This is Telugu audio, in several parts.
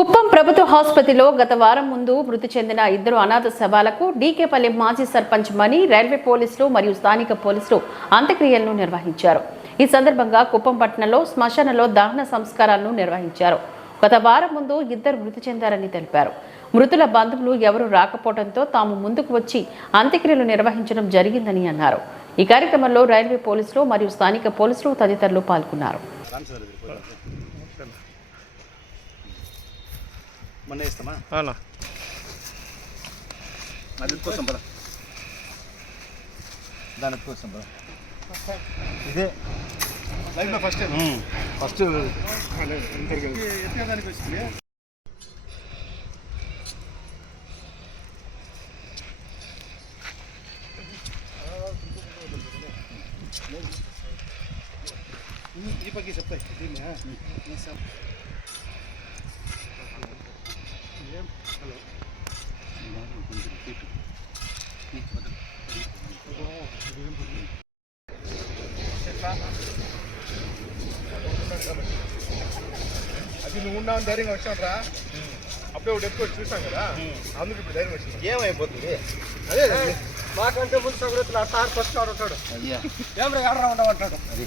కుప్పం ప్రభుత్వ ఆసుపత్రిలో గత వారం ముందు మృతి చెందిన ఇద్దరు అనాథ శవాలకు డీకేపల్లి మాజీ సర్పంచ్ మణి రైల్వే పోలీసులు మరియు స్థానిక పోలీసులు అంత్యక్రియలను నిర్వహించారు. ఈ సందర్భంగా కుప్పం పట్టణంలో శ్మశానంలో దహన సంస్కారాలను నిర్వహించారు. గత వారం ముందు ఇద్దరు మృతి చెందారని తెలిపారు. మృతుల బంధువులు ఎవరు రాకపోవడంతో తాము ముందుకు వచ్చి అంత్యక్రియలు నిర్వహించడం జరిగిందని అన్నారు. ఈ కార్యక్రమంలో రైల్వే పోలీసులు మరియు స్థానిక పోలీసులు తదితరులు పాల్గొన్నారు. మొన్న ఇస్తామా అవునా అది కోసం పద. దాని కోసం పద. ఇదే. లైఫ్లో ఫస్ట్. ఫస్ట్. దానికి వచ్చింది ఈ పక్కకి చెప్తాయి అది నువ్వు ఉన్నావు ధైర్యంగా వచ్చాను రా అప్పుడే ఒకటి ఎక్కువ చూసాం కదా. అందుకు ఇప్పుడు ధైర్యం వచ్చింది. ఏమైపోతుంది? అదే. మాకంటే ముందు సౌకర్యతలు ఆ సార్ ఫస్ట్ వాడు ఉంటాడు. అయ్యా. ఏం రా ఆడరా ఉండమంటాడు అది.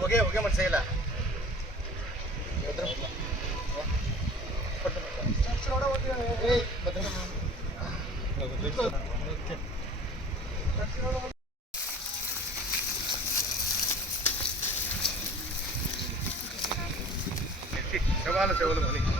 ಹೊಗೆ ಹೊಗೆ ಮಾಡಿ ಸಿಗಲ್ಲ ಸವಾಲ ಸವಾಲು ಮನೆ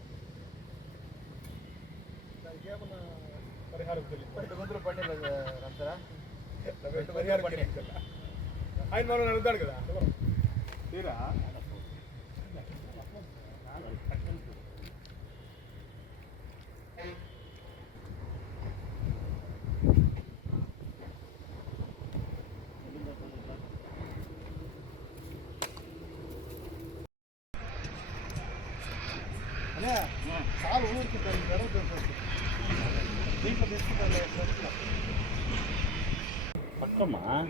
పరిహారం తెలియదు గుంతులు పండి అంటారా పరిహారం తెలియదు ఆయన మనం అడుగుతాడు కదా తీరా చాలు ఊరికి దాన్ని జరుగుతుంది దీంట్లో తీసుకుంటాను పక్కమ్మా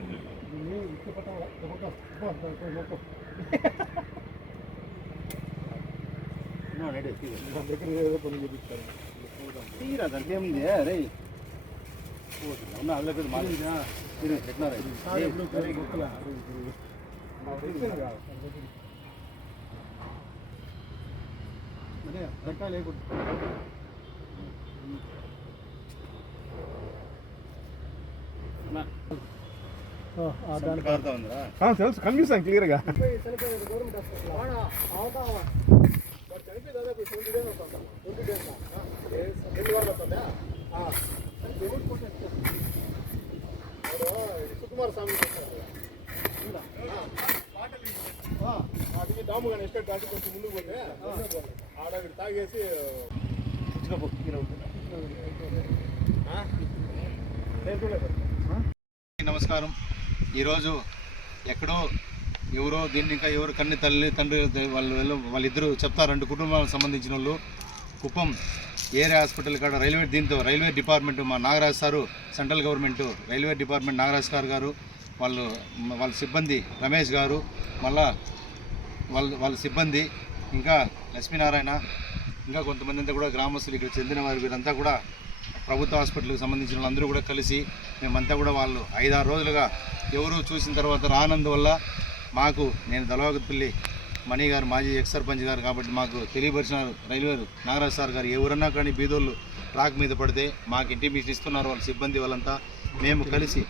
తీరా దానికి ఏముంది రే ఉన్న అందులో పెద్ద మాది పెట్టినారా కారుతా ఉందిరా తెలుసు కనిపిస్తాను క్లియర్గా. సుకుమార్ స్వామి అది డాము కానీ ఎస్టేట్ దాటి కొంచెం ముందుకు పోతే ఆడ తాగేసి ఆ? నేను చూడలేదు. నమస్కారం. ఈరోజు ఎక్కడో ఎవరో దీన్ని ఇంకా ఎవరు కన్ని తల్లి తండ్రి వాళ్ళు వాళ్ళిద్దరూ చెప్తారు రెండు కుటుంబాలకు సంబంధించిన వాళ్ళు. కుప్పం ఏరియా హాస్పిటల్ కాడ రైల్వే దీంతో రైల్వే డిపార్ట్మెంట్ మా Nagaraj sir central government railway department Nagaraj గారు గారు వాళ్ళు వాళ్ళ సిబ్బంది రమేష్ గారు మళ్ళా వాళ్ళ వాళ్ళ సిబ్బంది ఇంకా లక్ష్మీనారాయణ ఇంకా కొంతమంది అంతా కూడా గ్రామస్తులు ఇక్కడ చెందిన వారు వీరంతా కూడా ప్రభుత్వ హాస్పిటల్కి సంబంధించిన వాళ్ళందరూ కూడా కలిసి మేమంతా కూడా వాళ్ళు ఐదారు రోజులుగా ఎవరు చూసిన తర్వాత రానందువల్ల మాకు నేను దళవగతిపల్లి మణి గారు మాజీ ఎక్స్ సర్పంచ్ గారు కాబట్టి మాకు తెలియపరిచినారు రైల్వే నాగరాజ్ సార్ గారు ఎవరన్నా కానీ బీదోళ్ళు ట్రాక్ మీద పడితే మాకు ఇంటిమేషన్ ఇస్తున్నారు వాళ్ళ సిబ్బంది వాళ్ళంతా. మేము కలిసి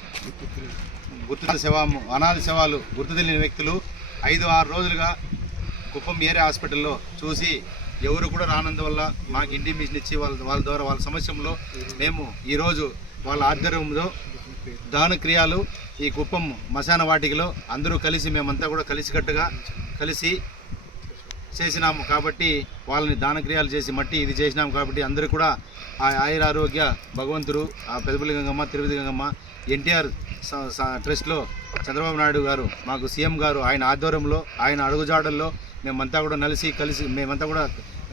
గుర్తు సేవ అనాథ శవాలు గుర్తు తెలియని వ్యక్తులు ఐదు ఆరు రోజులుగా కుప్పం ఏరియా హాస్పిటల్లో చూసి ఎవరు కూడా రానందువల్ల మాకు ఇంటిమేషన్ ఇచ్చి వాళ్ళ వాళ్ళ ద్వారా వాళ్ళ సమస్యంలో మేము ఈరోజు వాళ్ళ ఆధ్వర్యంలో దాన క్రియాలు ఈ కుప్పం మశాన వాటికలో అందరూ కలిసి మేమంతా కూడా కలిసికట్టుగా కలిసి చేసినాము కాబట్టి వాళ్ళని దానక్రియాలు చేసి మట్టి ఇది చేసినాము కాబట్టి అందరూ కూడా ఆ ఆయురారోగ్య భగవంతుడు ఆ పెదపల్లి గంగమ్మ తిరుపతి గంగమ్మ ఎన్టీఆర్ ట్రస్ట్లో చంద్రబాబు నాయుడు గారు మాకు సీఎం గారు ఆయన ఆధ్వర్యంలో ఆయన అడుగుజాడల్లో మేమంతా కూడా నలిసి కలిసి మేమంతా కూడా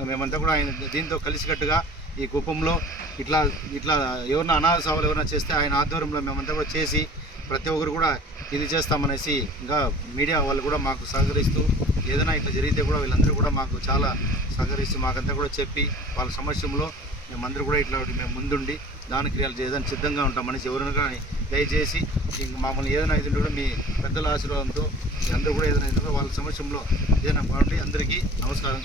మేమంతా కూడా ఆయన దీంతో కలిసికట్టుగా ఈ కుప్పంలో ఇట్లా ఇట్లా ఎవరన్నా అనాథ సభలు ఎవరైనా చేస్తే ఆయన ఆధ్వర్యంలో మేమంతా కూడా చేసి ప్రతి ఒక్కరు కూడా ఇది చేస్తామనేసి ఇంకా మీడియా వాళ్ళు కూడా మాకు సహకరిస్తూ ఏదైనా ఇట్లా జరిగితే కూడా వీళ్ళందరూ కూడా మాకు చాలా సహకరిస్తూ మాకంతా కూడా చెప్పి వాళ్ళ సమస్యలో మేమందరూ కూడా ఇట్లా మేము ముందుండి దాన క్రియలు చేయడానికి సిద్ధంగా ఉంటాం మనిషి ఎవరైనా కానీ దయచేసి ఇంక మమ్మల్ని ఏదైనా ఇది కూడా మీ పెద్దల ఆశీర్వాదంతో అందరూ కూడా ఏదైనా ఇది వాళ్ళ సమస్యలో ఏదైనా బాగుంటే అందరికీ నమస్కారం.